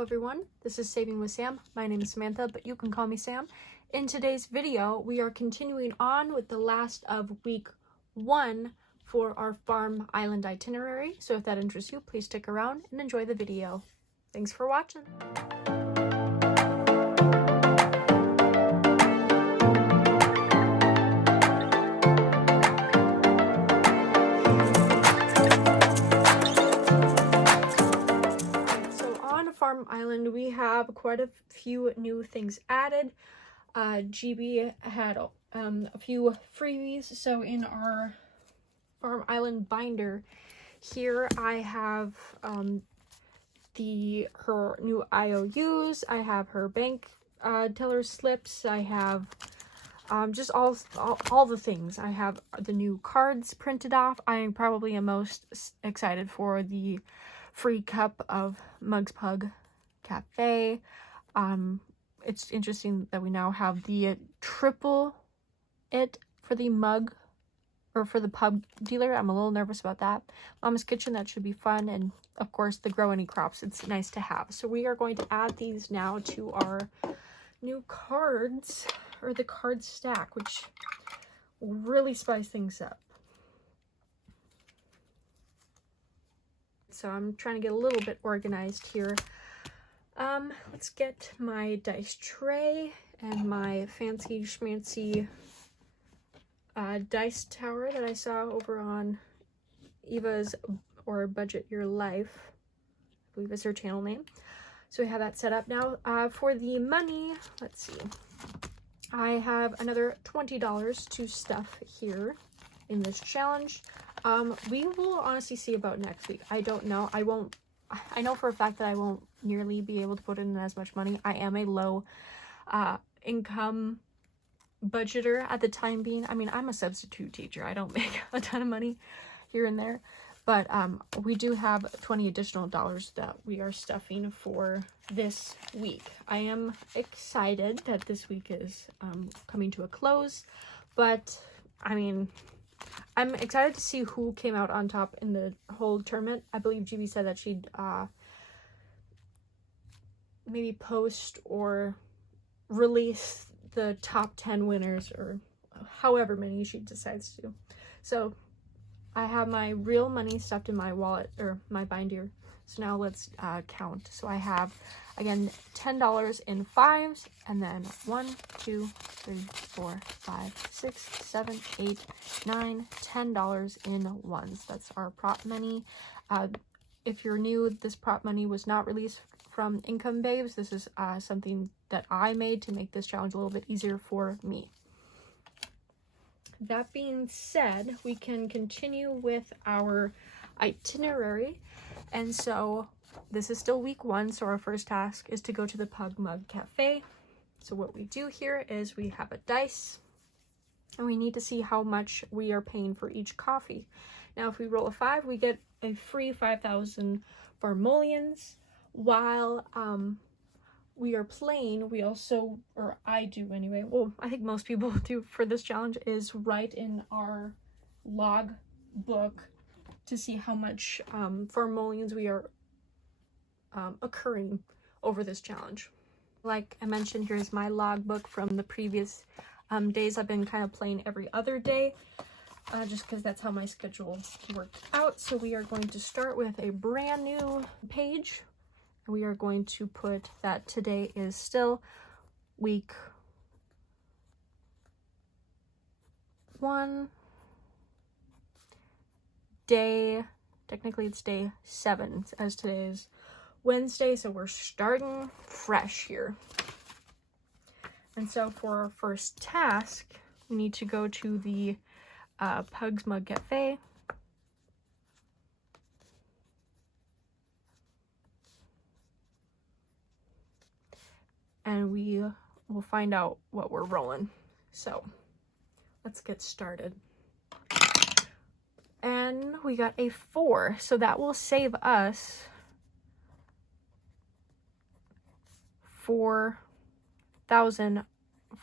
Hello everyone, this is Saving with Sam. My name is Samantha, but you can call me Sam. In today's video, we are continuing on with the last of week 1 for our Farm Island itinerary. So if that interests you, please stick around and enjoy the video. Thanks for watching. Farm Island, we have quite a few new things added. GB had a few freebies. So in our Farm Island binder here, I have her new IOUs. I have her bank teller slips. I have just all the things. I have the new cards printed off. I probably am most excited for the free cup of Pug Cafe. It's interesting that we now have the triple it for the mug, or for the pub dealer. I'm a little nervous about that. Mama's Kitchen, that should be fun. And of course the Grow Any Crops, it's nice to have. So we are going to add these now to our new cards, or the card stack, which will really spice things up. So I'm trying to get a little bit organized here. Let's get my dice tray and my fancy schmancy dice tower that I saw over on Eva's or Budget Your Life, I believe is her channel name. So we have that set up now. For the money, let's see. I have another $20 to stuff here in this challenge. We will honestly see about next week. I don't know. I know for a fact that I won't nearly be able to put in as much money. I am a low income budgeter at the time being. I mean, I'm a substitute teacher. I don't make a ton of money here and there, but we do have $20 additional that we are stuffing for this week. I am excited that this week is coming to a close, but I mean, I'm excited to see who came out on top in the whole tournament. I believe GB said that she'd maybe post or release the top 10 winners, or however many she decides to. So I have my real money stuffed in my wallet, or my binder. So now let's count. So I have, again, $10 in fives, and then 1, 2, 3, 4, 5, 6, 7, 8, 9, $10 in ones. That's our prop money. If you're new, this prop money was not released from Income Babes. This is something that I made to make this challenge a little bit easier for me. That being said, we can continue with our itinerary. And so this is still week 1, so our first task is to go to the Pug Mug Cafe. So what we do here is we have a dice, and we need to see how much we are paying for each coffee. Now if we roll a 5, we get a free 5,000 Farmolians. While we are playing, we also, or I do anyway, well, I think most people do for this challenge, is write in our log book to see how much Farmolians we are occurring over this challenge. Like I mentioned, here's my logbook from the previous days. I've been kind of playing every other day, just because that's how my schedule worked out. So we are going to start with a brand new page. We are going to put that today is still week 1, technically it's day 7, as today is Wednesday, so we're starting fresh here. And so for our first task, we need to go to the Pug Mug Cafe. And we will find out what we're rolling. So let's get started. And we got a 4, so that will save us 4,000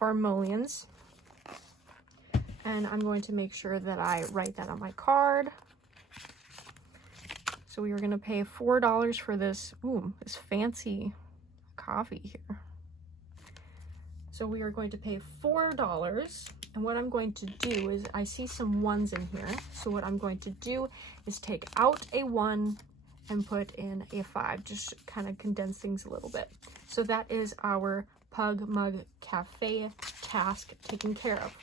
Farmolians. And I'm going to make sure that I write that on my card. So we were going to pay $4 for this, this fancy coffee here. So we are going to pay $4. And what I'm going to do is, I see some ones in here. So what I'm going to do is take out a 1 and put in a 5, just kind of condense things a little bit. So that is our Pug Mug Cafe task taken care of.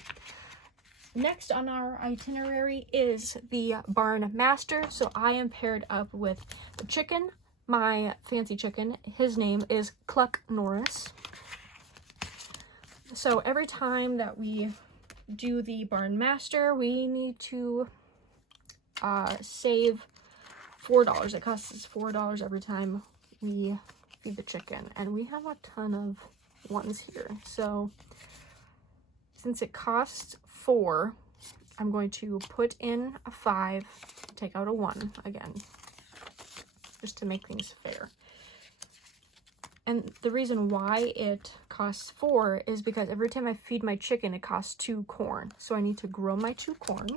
Next on our itinerary is the Barn Master. So I am paired up with the chicken, my fancy chicken. His name is Cluck Norris. So every time that we do the Barn Master, we need to save $4. It costs us $4 every time we feed the chicken, and we have a ton of ones here. So since it costs $4, I'm going to put in a 5, take out a 1 again, just to make things fair. And the reason why it costs 4 is because every time I feed my chicken, it costs 2 corn. So I need to grow my 2 corn.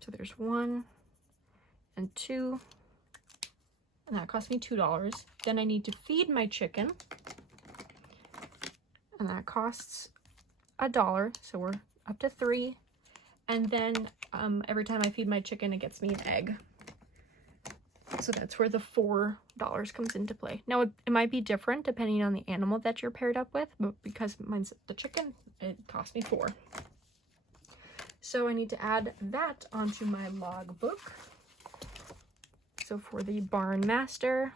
So there's 1 and 2, and that cost me $2. Then I need to feed my chicken, and that costs $1. So we're up to 3. And then every time I feed my chicken, it gets me an egg. So that's where the $4 comes into play. Now, it might be different depending on the animal that you're paired up with, but because mine's the chicken, it cost me 4. So I need to add that onto my log book. So for the Barn Master,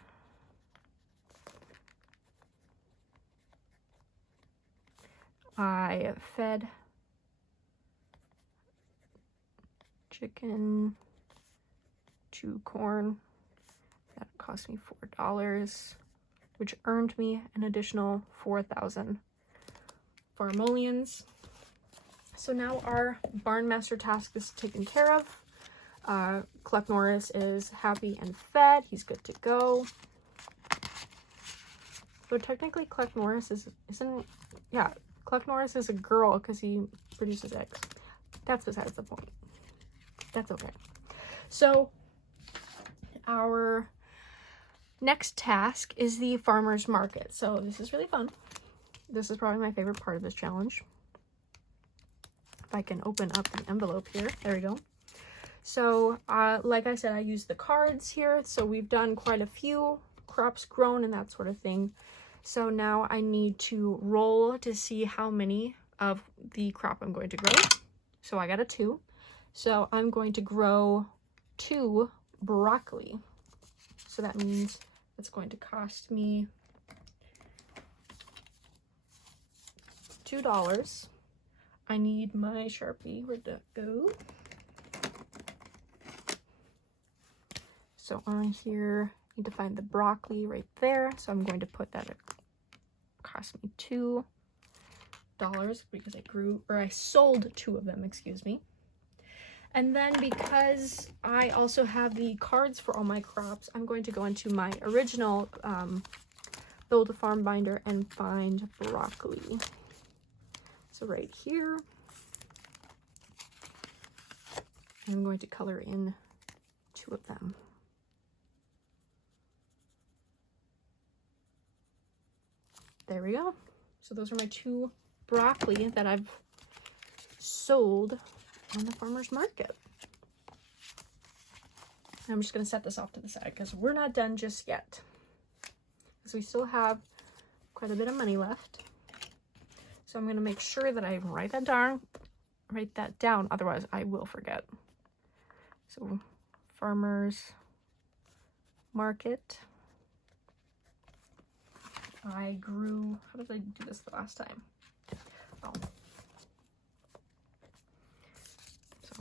I fed chicken 2 corn. That cost me $4, which earned me an additional 4,000 farmolians. So now our Barn Master task is taken care of. Cluck Norris is happy and fed. He's good to go. So technically Cluck Norris Cluck Norris is a girl because he produces eggs. That's besides the point. That's okay. So our next task is the farmer's market. So this is really fun. This is probably my favorite part of this challenge. If I can open up the envelope here. There we go. So like I said, I use the cards here. So we've done quite a few crops grown and that sort of thing. So now I need to roll to see how many of the crop I'm going to grow. So I got a 2. So I'm going to grow 2 broccoli. So that means it's going to cost me $2. I need my Sharpie. Where'd that go? So on here, I need to find the broccoli right there. So I'm going to put that, it cost me $2 because I sold 2 of them, excuse me. And then because I also have the cards for all my crops, I'm going to go into my original Build a Farm binder and find broccoli. So right here, I'm going to color in 2 of them. There we go. So those are my 2 broccoli that I've sold on the farmer's market. I'm just going to set this off to the side because we're not done just yet, because we still have quite a bit of money left. So I'm going to make sure that I write that down, otherwise I will forget. So farmer's market, I grew, how did I do this the last time? Oh. So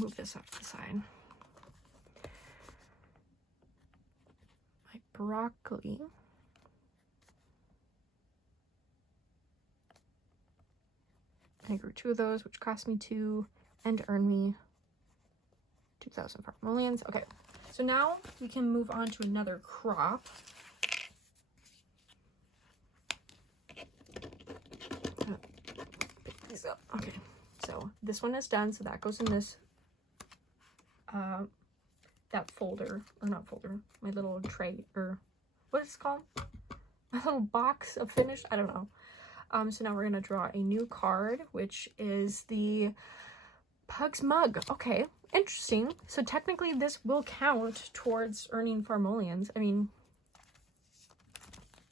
move this off to the side. My broccoli. I grew 2 of those, which cost me 2 and earned me 2,000 farmolians. Okay, so now we can move on to another crop. Pick these up. Okay, so this one is done, so that goes in this that folder, or not folder, my little tray, or what is it called? My little box of finished, I don't know. So now we're gonna draw a new card, which is the Pug's Mug. Okay, interesting. So technically this will count towards earning Farmolians. I mean,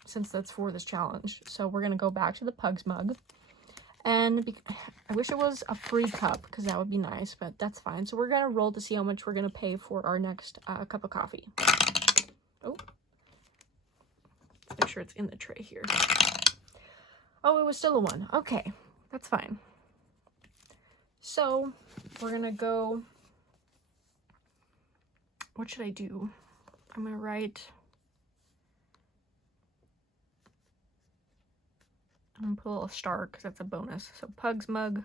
since that's for this challenge. So we're gonna go back to the Pug's Mug. And I wish it was a free cup, because that would be nice, but that's fine. So we're gonna roll to see how much we're gonna pay for our next cup of coffee. Oh, make sure it's in the tray here. Oh, it was still a 1. Okay, that's fine. So we're gonna go, what should I do? I'm gonna write, I'm gonna put a little star because that's a bonus. So Pug's Mug,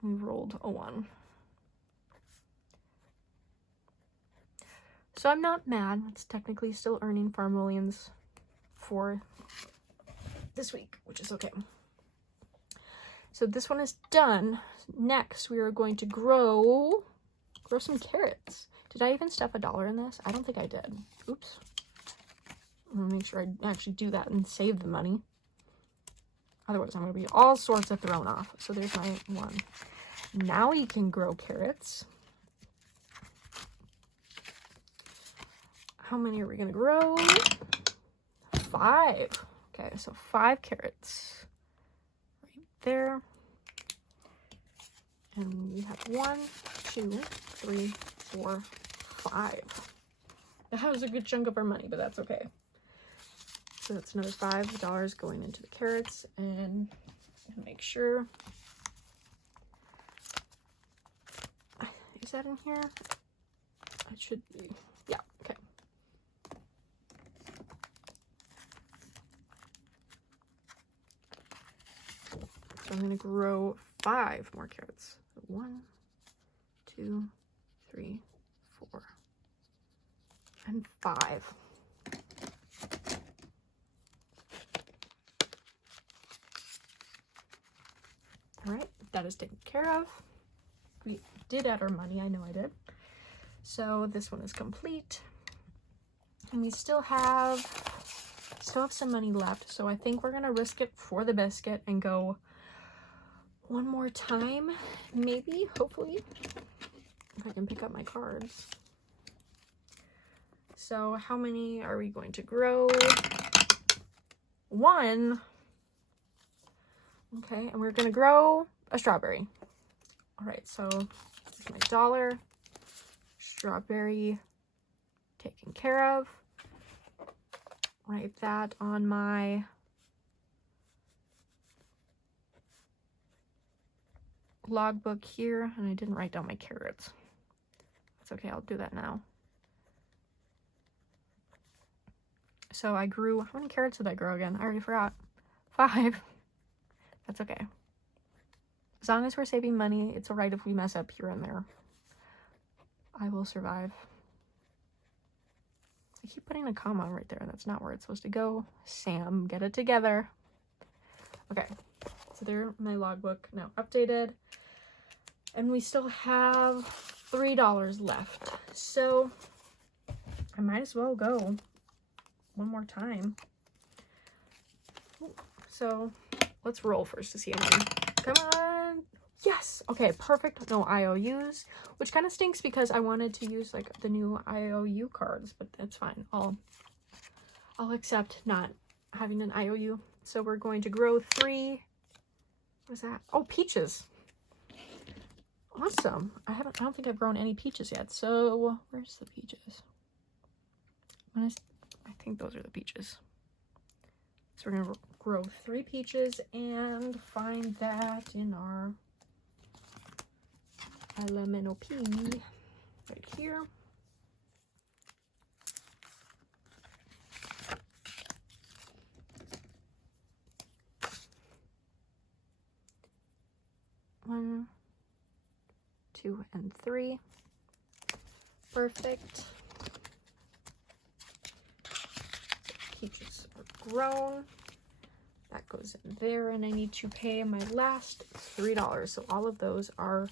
we rolled a 1. So I'm not mad. It's technically still earning Farmolians for this week, which is okay. So this one is done. Next, we are going to grow some carrots. Did I even stuff $1 in this? I don't think I did. Oops. I'm gonna make sure I actually do that and save the money. Otherwise, I'm gonna be all sorts of thrown off. So there's my 1. Now we can grow carrots. How many are we gonna grow? 5. Okay, so 5 carrots right there. And we have 1, 2, 3, 4, 5. That was a good chunk of our money, but that's okay. So that's another $5 going into the carrots, and make sure. Is that in here? It should be. Yeah, okay. So I'm going to grow 5 more carrots. 1, 2, 3, 4, and 5. All right, that is taken care of. We did add our money, I know I did. So this one is complete. And we still have some money left. So I think we're gonna risk it for the biscuit and go one more time, maybe, hopefully, if I can pick up my cards. So how many are we going to grow? 1. Okay, and we're gonna grow a strawberry. All right, so here's my $1. Strawberry taken care of. Write that on my logbook here, and I didn't write down my carrots. That's okay, I'll do that now. So I grew, how many carrots did I grow again? I already forgot. 5. That's okay. As long as we're saving money, it's alright if we mess up here and there. I will survive. I keep putting a comma right there. That's not where it's supposed to go. Sam, get it together. Okay, so there, my logbook now updated. And we still have $3 left. So I might as well go one more time. So let's roll first to see how many. Come on. Yes. Okay, perfect. No IOUs, which kind of stinks because I wanted to use like the new IOU cards, but that's fine. I'll accept not having an IOU. So we're going to grow 3. What is that? Oh, peaches. Awesome. I don't think I've grown any peaches yet. So where's the peaches? I think those are the peaches. So we're gonna grow 3 peaches and find that in our LMNOP right here. One, 2, and 3. Perfect. Peaches are grown. That goes in there, and I need to pay my last $3. So all of those are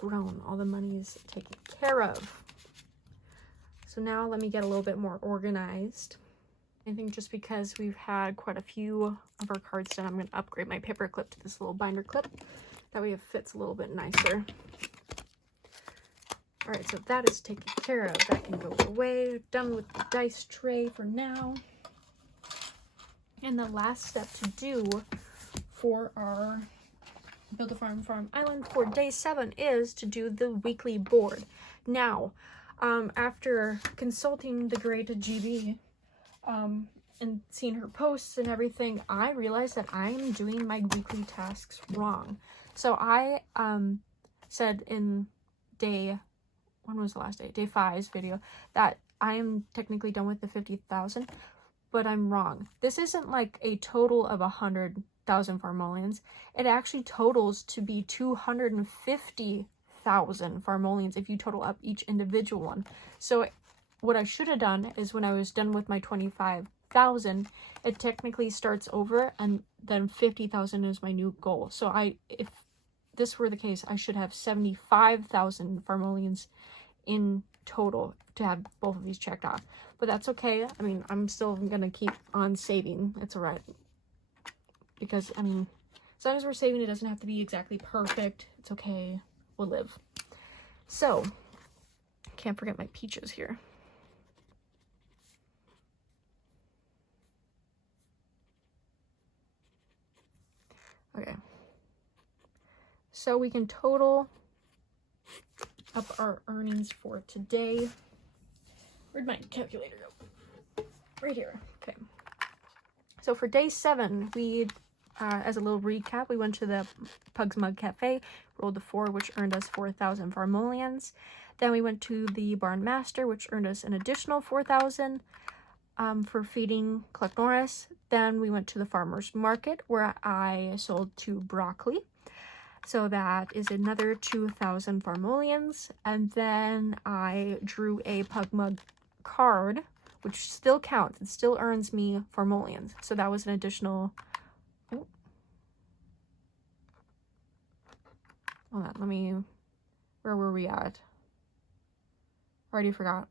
grown. All the money is taken care of. So now let me get a little bit more organized. I think just because we've had quite a few of our cards done, I'm going to upgrade my paper clip to this little binder clip. That way it fits a little bit nicer. Alright, so that is taken care of. That can go away. Done with the dice tray for now. And the last step to do for our Build a Farm Island for day 7 is to do the weekly board. Now, after consulting the great GB and seeing her posts and everything, I realized that I am doing my weekly tasks wrong. So I said in when was the last day? Day 5's video, that I am technically done with the 50,000, but I'm wrong. This isn't like a total of 100,000 Farmolians. It actually totals to be 250,000 Farmolians if you total up each individual one. So what I should have done is when I was done with my 25,000, it technically starts over, and then 50,000 is my new goal. So if this were the case, I should have 75,000 Farmolians in total to have both of these checked off. But that's okay. I mean, I'm still gonna keep on saving. It's alright. Because, I mean, as long as we're saving, it doesn't have to be exactly perfect. It's okay. We'll live. So, can't forget my peaches here. Okay. So we can total up our earnings for today. Where'd my calculator go? Right here. Okay. So for day 7, we, as a little recap, we went to the Pug Mug Cafe, rolled the 4, which earned us 4,000 Farmolians. Then we went to the Barn Master, which earned us an additional 4,000 for feeding Cluck Norris. Then we went to the Farmer's Market, where I sold 2 broccoli. So that is another 2,000 Farmolians. And then I drew a Pug Mug card, which still counts. It still earns me Farmolians. So that was an additional... Oh. Hold on, let me... Where were we at? Already forgot.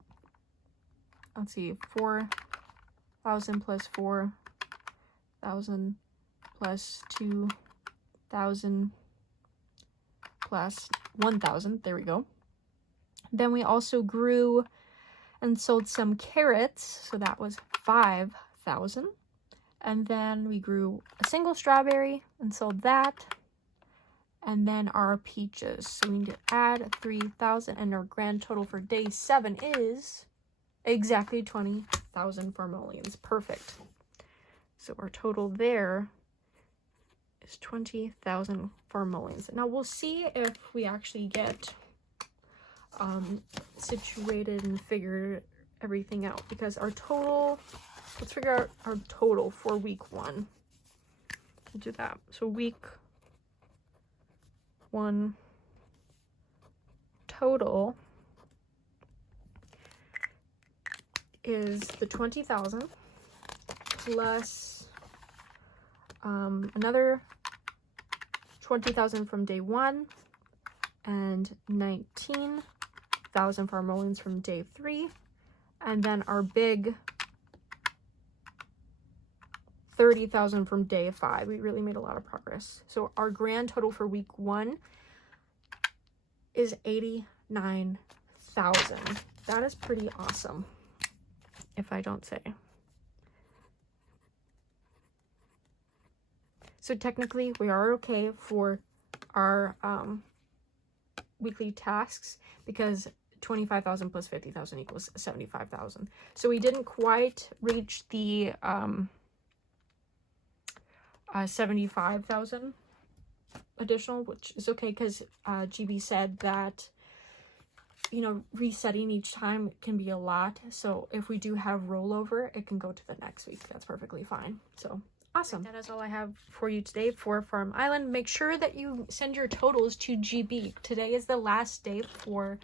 Let's see. 4,000 plus 4,000 plus 2,000 plus 1,000. There we go. Then we also grew and sold some carrots, so that was 5,000. And then we grew a single strawberry and sold that. And then our peaches. So we need to add 3,000, and our grand total for day 7 is exactly 20,000 Farmolians. Perfect. So our total there is 20,000 Farmolians. Now we'll see if we actually get situated and figure everything out, because our total, let's figure out our total for week 1. We'll do that. So week 1 total is the 20,000 plus another 20,000 from day 1 and 19,000 Farmolians from day 3, and then our big 30,000 from day 5. We really made a lot of progress. So our grand total for week 1 is 89,000. That is pretty awesome, if I don't say. So technically we are okay for our weekly tasks, because 25,000 plus 50,000 equals 75,000. So we didn't quite reach the 75,000 additional, which is okay, because GB said that, you know, resetting each time can be a lot. So if we do have rollover, it can go to the next week. That's perfectly fine. So awesome. That is all I have for you today for Farm Island. Make sure that you send your totals to GB. Today is the last day for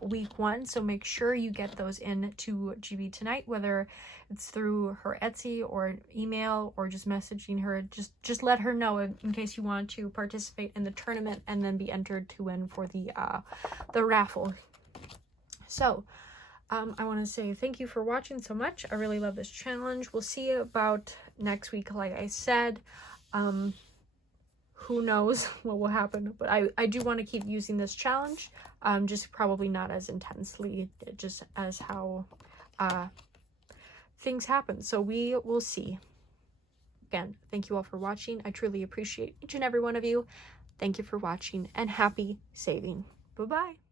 week 1, so make sure you get those in to GB tonight, whether it's through her Etsy or an email or just messaging her. Just let her know in case you want to participate in the tournament and then be entered to win for the raffle. So I want to say thank you for watching so much. I really love this challenge. We'll see about next week, like I said. Who knows what will happen, but I do want to keep using this challenge, just probably not as intensely, just as how things happen. So we will see. Again, thank you all for watching. I truly appreciate each and every one of you. Thank you for watching, and happy saving. Bye-bye.